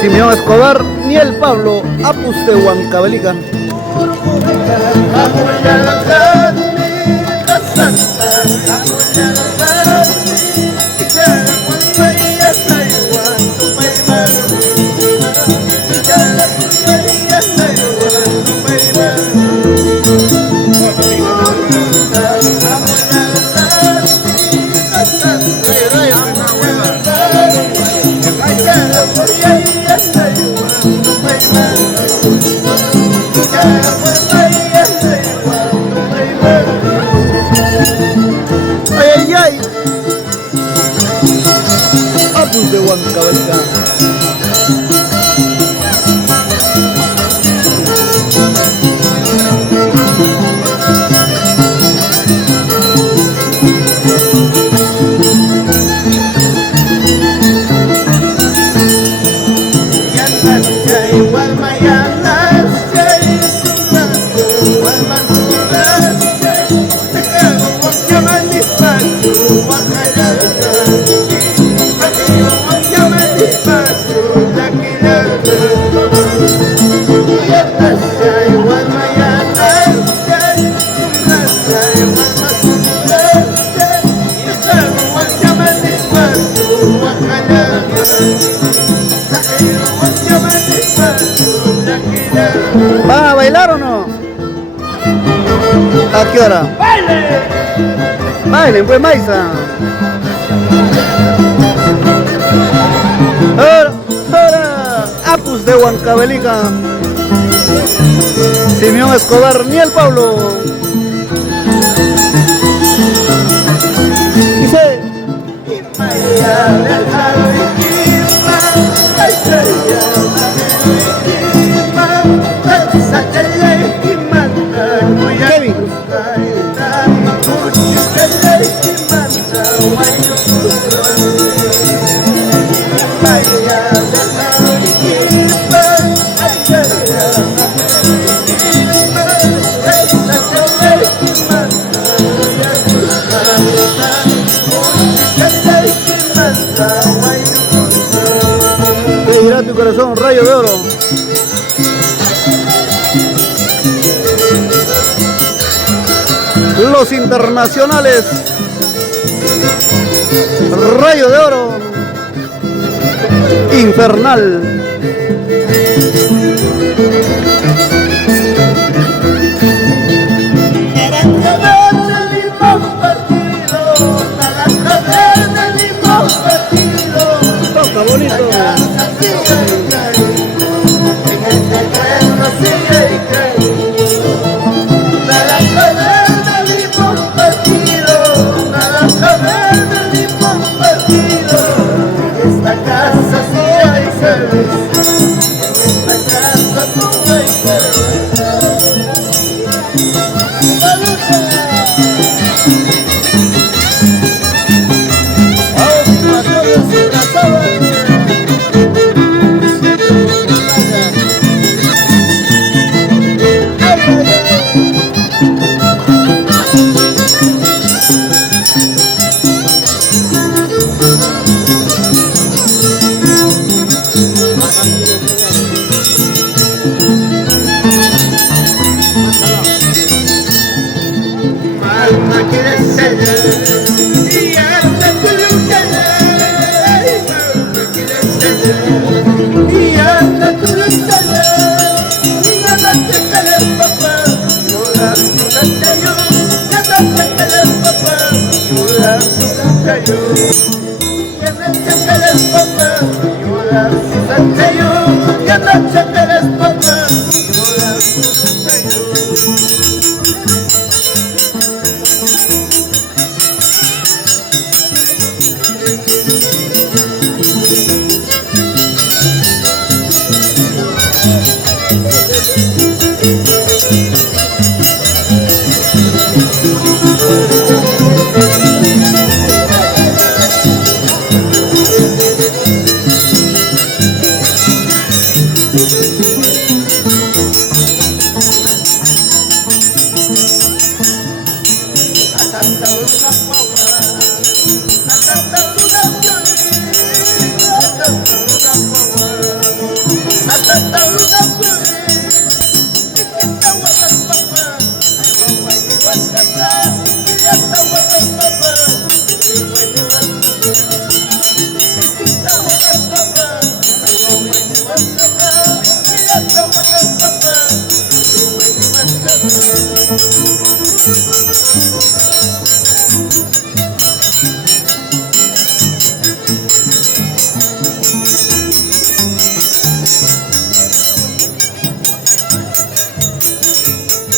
Simeón Escobar, ni el Pablo, Apus de Huancavelica. Ay, ay, ay. Apus de Huancavelica. ¿Van a bailar o no? ¿A qué hora? ¡Baile! Bailen, pues, Maisa. Ahora, ahora, Apus de Huancavelica. Simeón Escobar, ni el Pablo. Dice. Kevin. Te dirá tu corazón, rayo de oro. Los internacionales, rayo de oro, infernal. Toca bonito.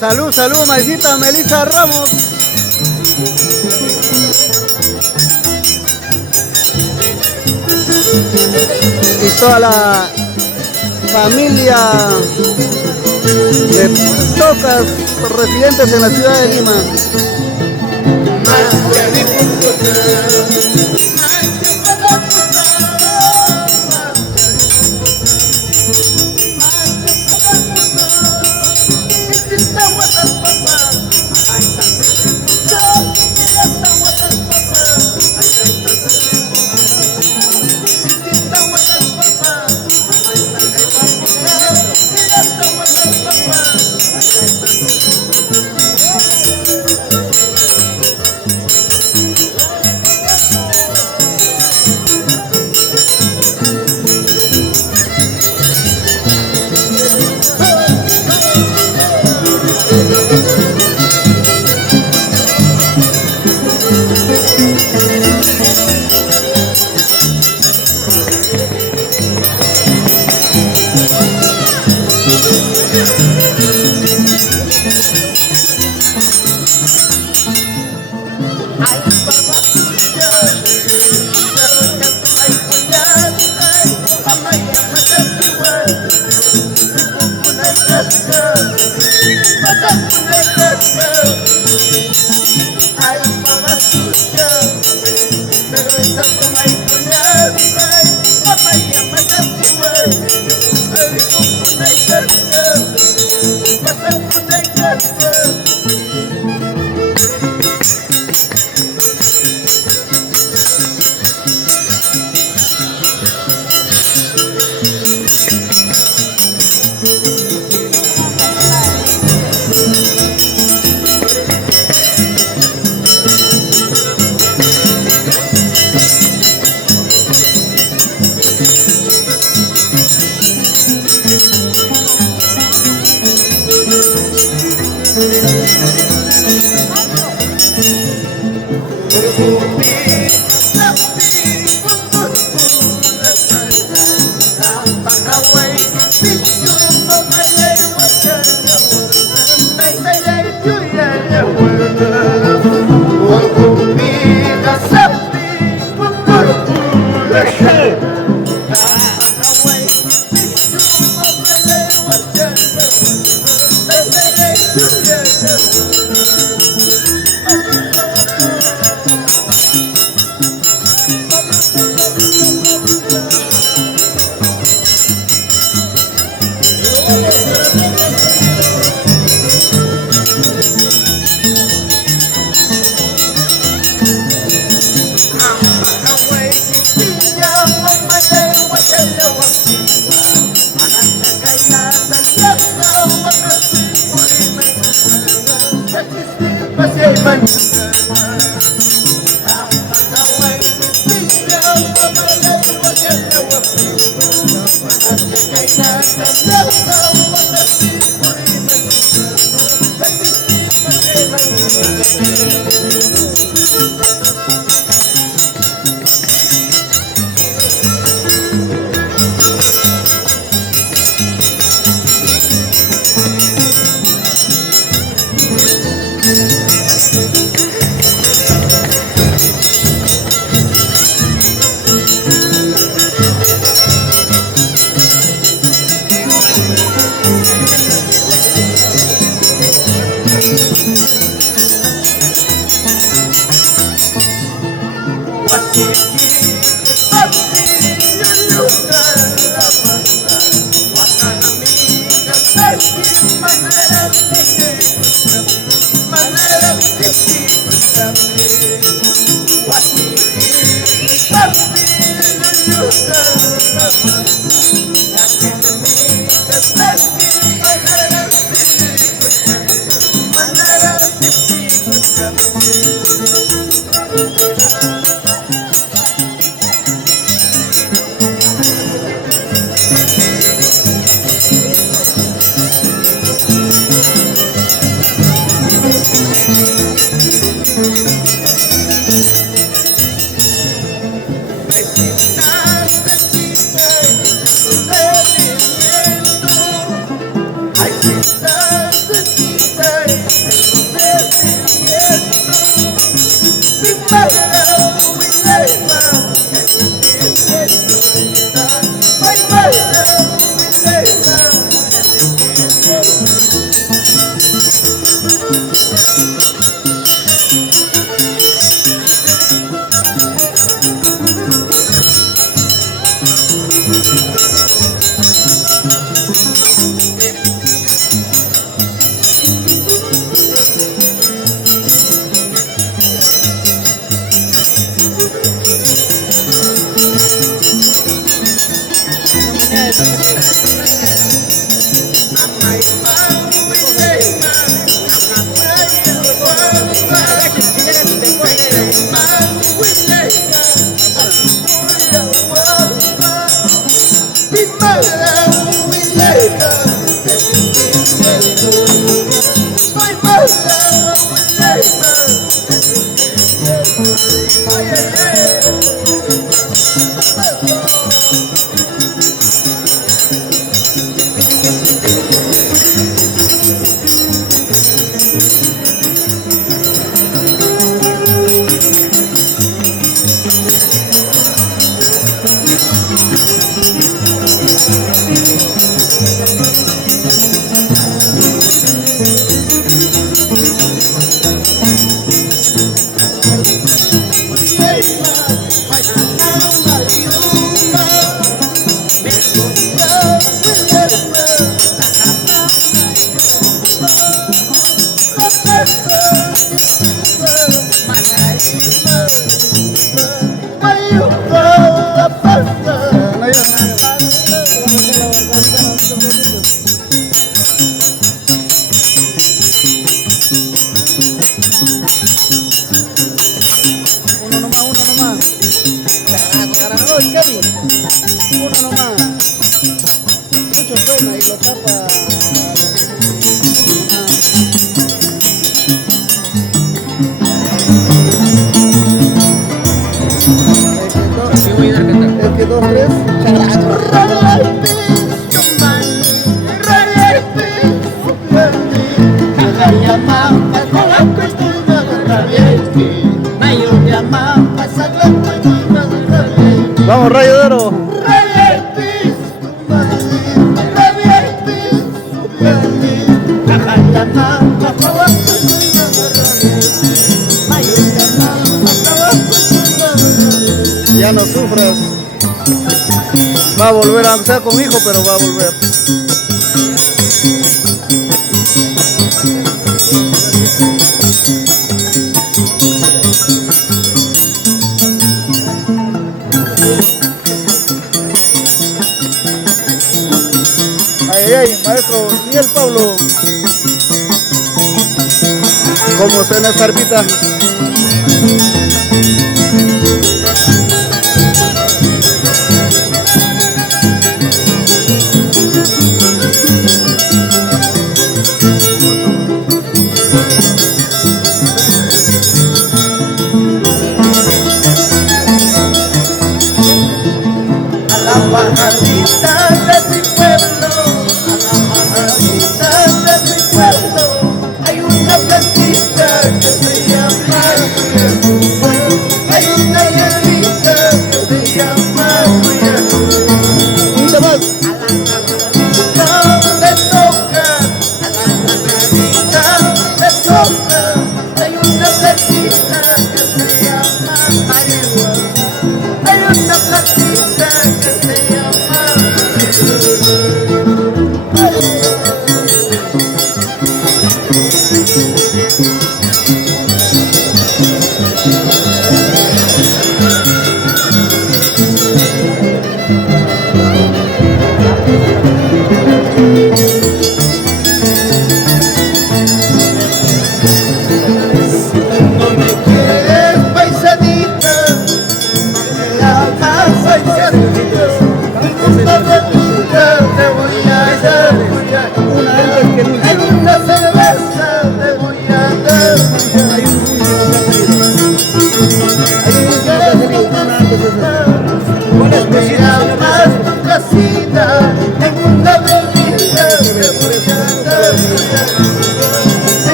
Salud, salud, maicita Melissa Ramos. Y toda la familia de Tocas residentes en la ciudad de Lima. Uno nomás. Carajo, Kevin. Uno nomás. Mucho suena y lo tapa. El que dos, tres. Vamos, Rayo de Oro. Ya no sufras. Va a volver, aunque sea con hijo, pero va a volver. Ay, ay, maestro, y el Pablo. ¿Cómo suena esta arpita?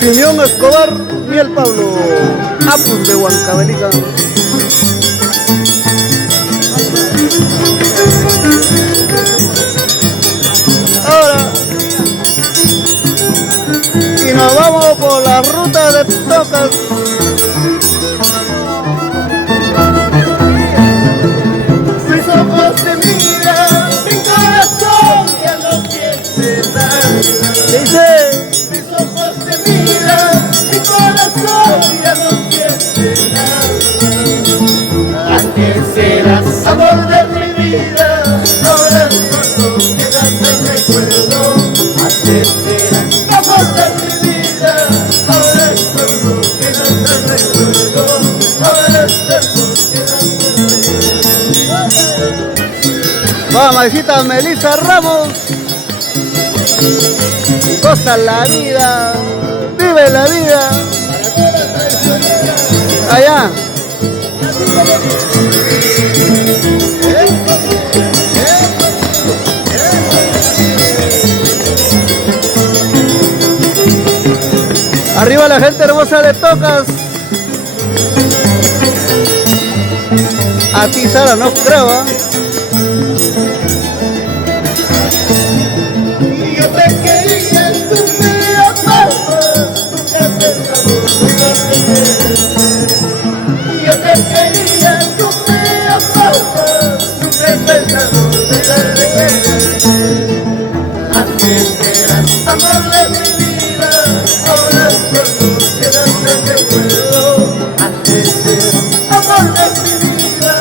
Simeón Escobar y el Pablo Apus de Huancavelica. Ahora, y nos vamos por la ruta de Tocas. Mis ojos te miran, mi corazón ya no siente nada. Dice. Mis ojos te miran, mi corazón ya no siente nada. Antes eras amor de mi vida, ahora solo quedas el recuerdo. Antes eras amor de mi vida, ahora solo quedas el recuerdo. Mamacita Melissa Ramos. Goza la vida, vive la vida. Allá. Arriba la gente hermosa de Tocas. A ti, Sara, no creo, ¿eh? Y yo te quería, tú me amabas, nunca pensaba y yo te quería, tú me amabas, nunca he pensado de antes eras amor de mi vida, ahora solo quedas el recuerdo. Antes eras amor de mi vida,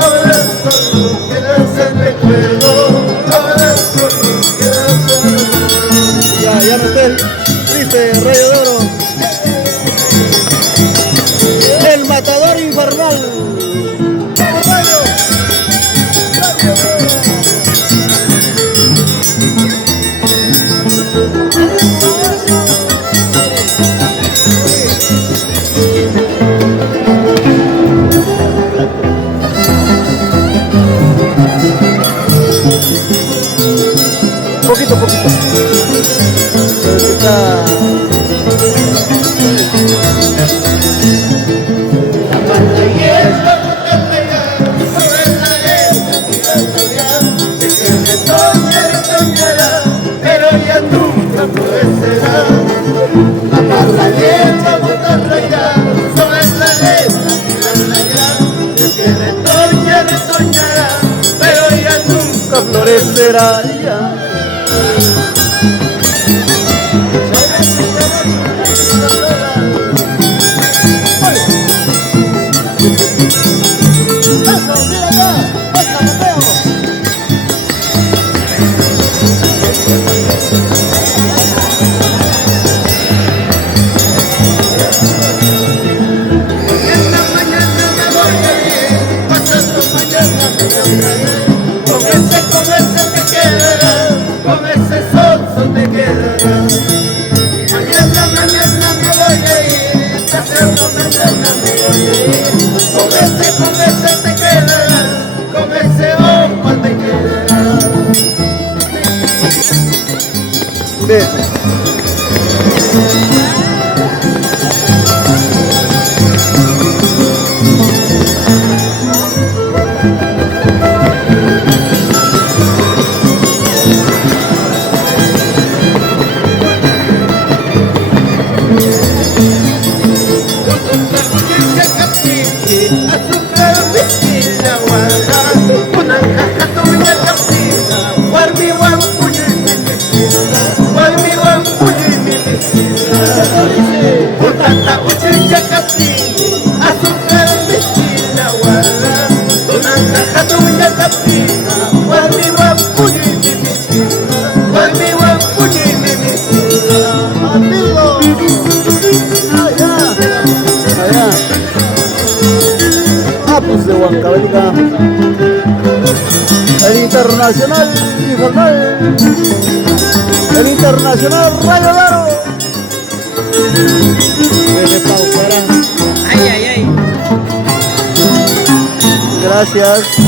ahora solo quedas el recuerdo. Ahora solo quedas el recuerdo. Ya no estés triste, Rayo de Oro. El matador infernal. ¡Vamos, Rayo! Poquito. Pero que está... Pero ya nunca puede ser. Amar la hierba, botarla ya, sobre la letra, tirarla ya. Que retoñará, pero ya nunca florecerá ya. Eso, mira acá, ¡pasa, Mateo! Mañana me voy a ir, pasando mañana me voy a ir. Con ese te quedará, con ese sonso te quedará. Mañana me voy a ir, pasando mañana me voy a ir. Con ese te quedará, con ese ojo te quedará. Ve. De Huancavelica, el internacional infernal, el internacional Rayo de Oro. Desde Paucarán. Ay. Gracias.